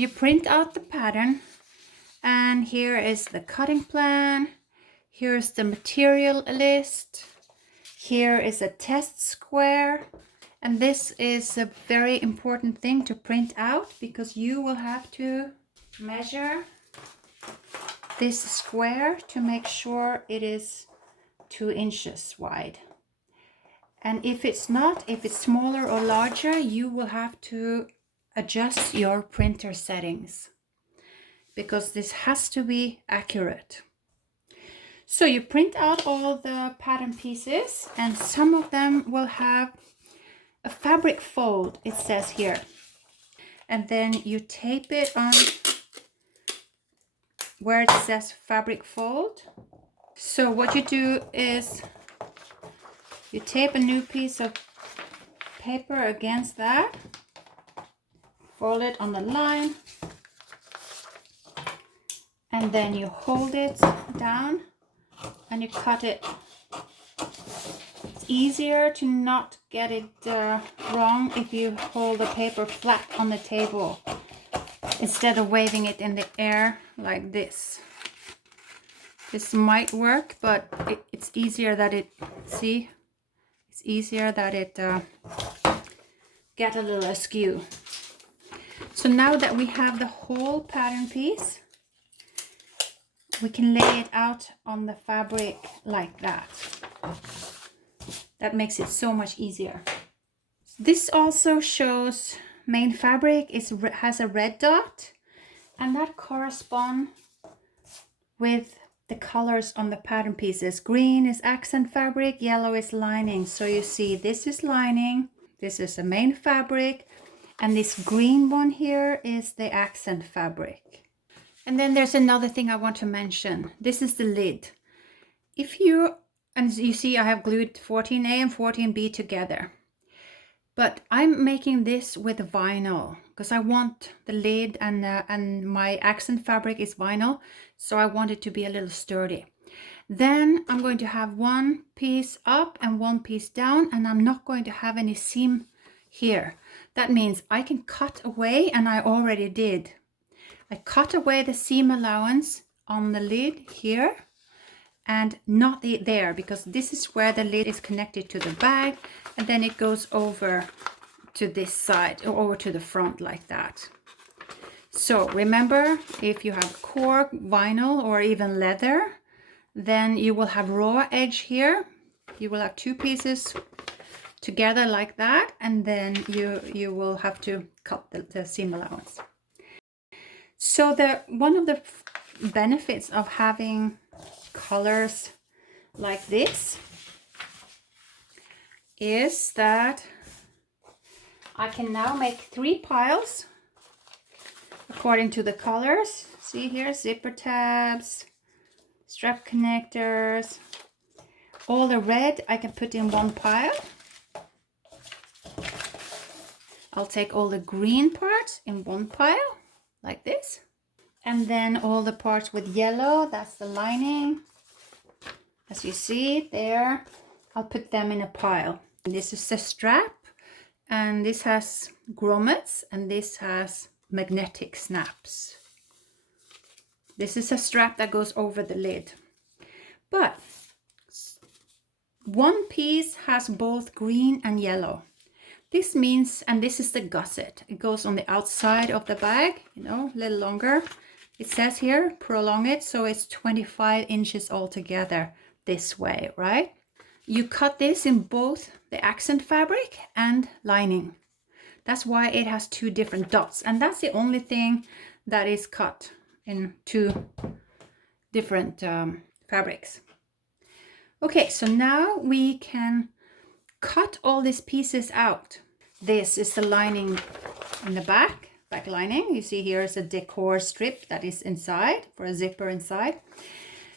You print out the pattern, and here is the cutting plan. Here's the material list. Here is a test square. And this is a very important thing to print out, because you will have to measure this square to make sure it is 2 inches wide. And if it's not, if it's smaller or larger, you will have to adjust your printer settings, because this has to be accurate. So you print out all the pattern pieces, and some of them will have a fabric fold, it says here. And then you tape it on where it says fabric fold. So what you do is you tape a new piece of paper against that, fold it on the line, and then you hold it down and you cut it. It's easier to not get it wrong if you hold the paper flat on the table instead of waving it in the air like this. This might work, but it's easier that it, see, it's easier that it get a little askew. So now that we have the whole pattern piece, we can lay it out on the fabric like that. That makes it so much easier. This also shows main fabric has a red dot, and that corresponds with the colors on the pattern pieces. Green is accent fabric, yellow is lining. So you see this is lining, this is the main fabric, and this green one here is the accent fabric. And then there's another thing I want to mention. This is the lid. And you see I have glued 14A and 14B together. But I'm making this with vinyl because I want the lid and my accent fabric is vinyl, so I want it to be a little sturdy. Then I'm going to have one piece up and one piece down, and I'm not going to have any seam here. That means I can cut away, and I already did. I cut away the seam allowance on the lid here and not there, because this is where the lid is connected to the bag, and then it goes over to this side or over to the front like that. So remember, if you have cork, vinyl, or even leather, then you will have raw edge here. You will have two pieces together like that, and then you will have to cut the seam allowance. So one of the benefits of having colors like this is that I can now make 3 piles according to the colors. See here, zipper tabs, strap connectors. All the red I can put in one pile. I'll take all the green parts in one pile like this. And then all the parts with yellow, that's the lining. As you see there, I'll put them in a pile. This is the strap, and this has grommets, and this has magnetic snaps. This is a strap that goes over the lid. But one piece has both green and yellow. This means, and this is the gusset. It goes on the outside of the bag, you know, a little longer. It says here, prolong it, so it's 25 inches altogether this way, right? You cut this in both the accent fabric and lining. That's why it has 2 different dots, and that's the only thing that is cut in 2 different fabrics. Okay, so now we can cut all these pieces out. This is the lining in the back lining. You see here is a decor strip that is inside for a zipper inside.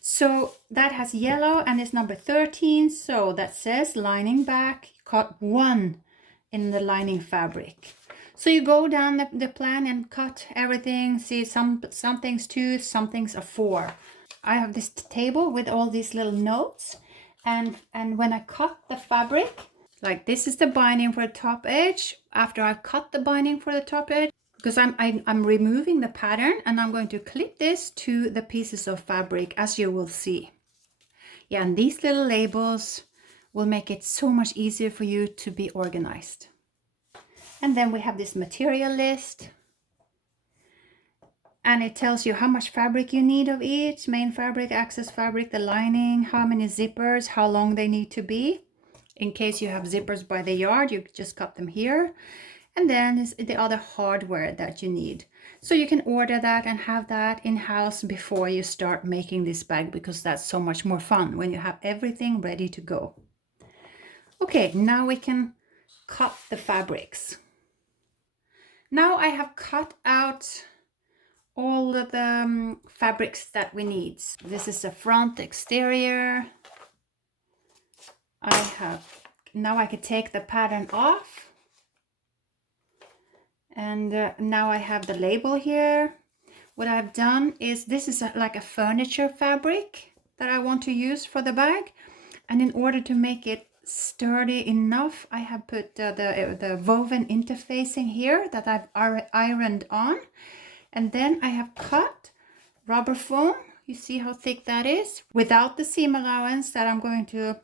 So that has yellow and it's number 13. So that says lining back, cut 1 in the lining fabric. So you go down the plan and cut everything. See, some things 2, some things are 4. I have this table with all these little notes, and when I cut the fabric, like this is the binding for the top edge. After I've cut the binding for the top edge, because I'm removing the pattern, and I'm going to clip this to the pieces of fabric, as you will see. Yeah, and these little labels will make it so much easier for you to be organized. And then we have this material list, and it tells you how much fabric you need of each: main fabric, access fabric, the lining, how many zippers, how long they need to be. In case you have zippers by the yard, you just cut them here. And then is the other hardware that you need. So you can order that and have that in-house before you start making this bag, because that's so much more fun when you have everything ready to go. Okay, now we can cut the fabrics. Now I have cut out all of the fabrics that we need. This is the front exterior. Now I can take the pattern off. And now I have the label here. What I've done is, this is like a furniture fabric that I want to use for the bag. And in order to make it sturdy enough, I have put the woven interfacing here that I've ironed on. And then I have cut rubber foam. You see how thick that is, without the seam allowance that I'm going to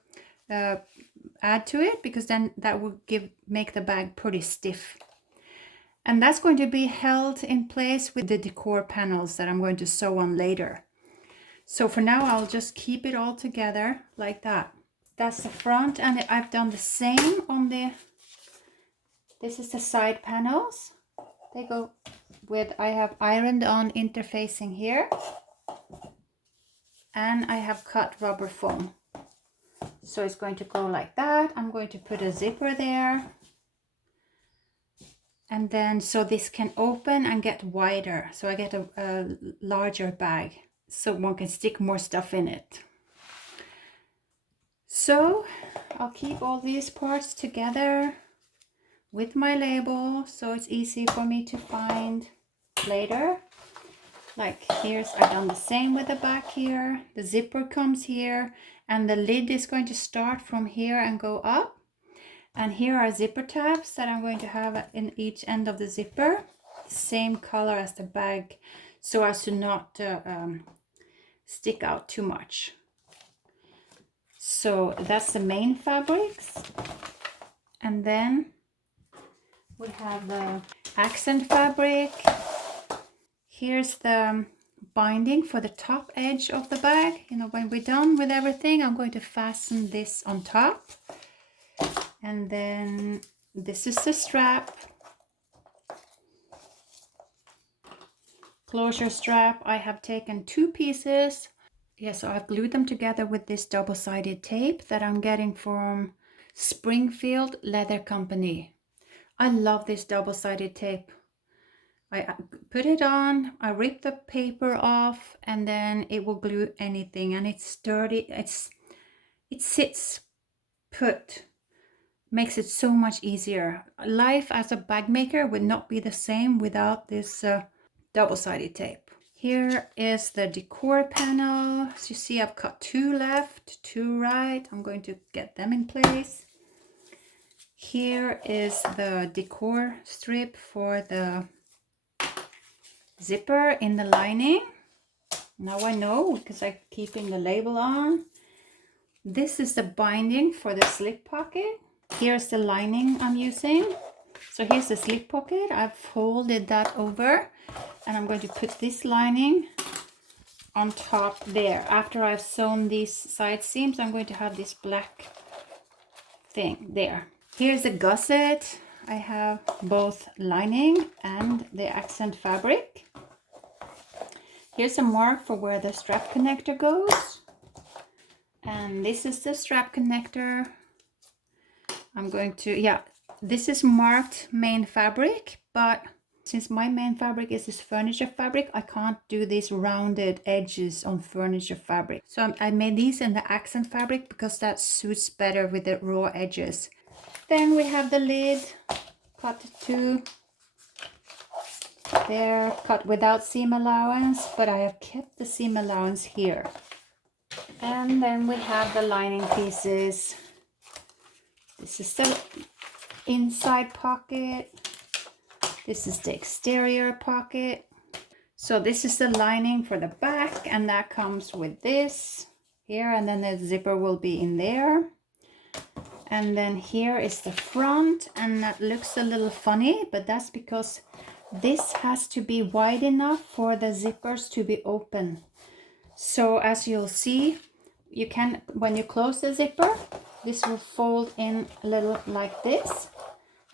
add to it, because then that will make the bag pretty stiff. And that's going to be held in place with the decor panels that I'm going to sew on later. So for now, I'll just keep it all together like that. That's the front, and I've done the same on this is the side panels. They go with, I have ironed on interfacing here, and I have cut rubber foam. So it's going to go like that. I'm going to put a zipper there. And then, so this can open and get wider. So I get a larger bag, so one can stick more stuff in it. So I'll keep all these parts together with my label, so it's easy for me to find later. Like I've done the same with the back here. The zipper comes here, and the lid is going to start from here and go up. And here are zipper tabs that I'm going to have in each end of the zipper, the same color as the bag, so as to not stick out too much. So that's the main fabrics. And then we have the accent fabric. Here's the binding for the top edge of the bag. You know, when we're done with everything, I'm going to fasten this on top. And then this is the strap, closure strap. I have taken 2 pieces. Yeah, so I've glued them together with this double-sided tape that I'm getting from Springfield Leather Company. I love this double-sided tape. I put it on, I rip the paper off, and then it will glue anything, and it's sturdy. It sits put. Makes it so much easier. Life as a bag maker would not be the same without this double-sided tape. Here is the decor panel. As you see, I've cut 2 left, 2 right. I'm going to get them in place. Here is the decor strip for the zipper in the lining. Now I know, because I'm keeping the label on. This is the binding for the slip pocket. Here's the lining I'm using. So here's the slip pocket. I've folded that over, and I'm going to put this lining on top there. After I've sewn these side seams, I'm going to have this black thing there. Here's the gusset. I have both lining and the accent fabric. Here's a mark for where the strap connector goes. And this is the strap connector. I'm going to, yeah, this is marked main fabric, but since my main fabric is this furniture fabric, I can't do these rounded edges on furniture fabric. So I made these in the accent fabric because that suits better with the raw edges. Then we have the lid, cut 2 there, cut without seam allowance, but I have kept the seam allowance here. And then we have the lining pieces. This is the inside pocket. This is the exterior pocket. So this is the lining for the back, and that comes with this here, and then the zipper will be in there. And then here is the front, and that looks a little funny, but that's because this has to be wide enough for the zippers to be open. So as you'll see, you can, when you close the zipper, this will fold in a little like this.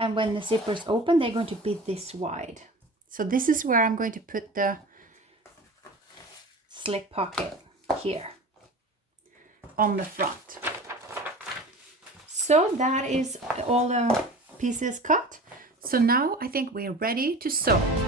And when the zippers open, they're going to be this wide. So this is where I'm going to put the slip pocket here on the front. So that is all the pieces cut. So now I think we're ready to sew.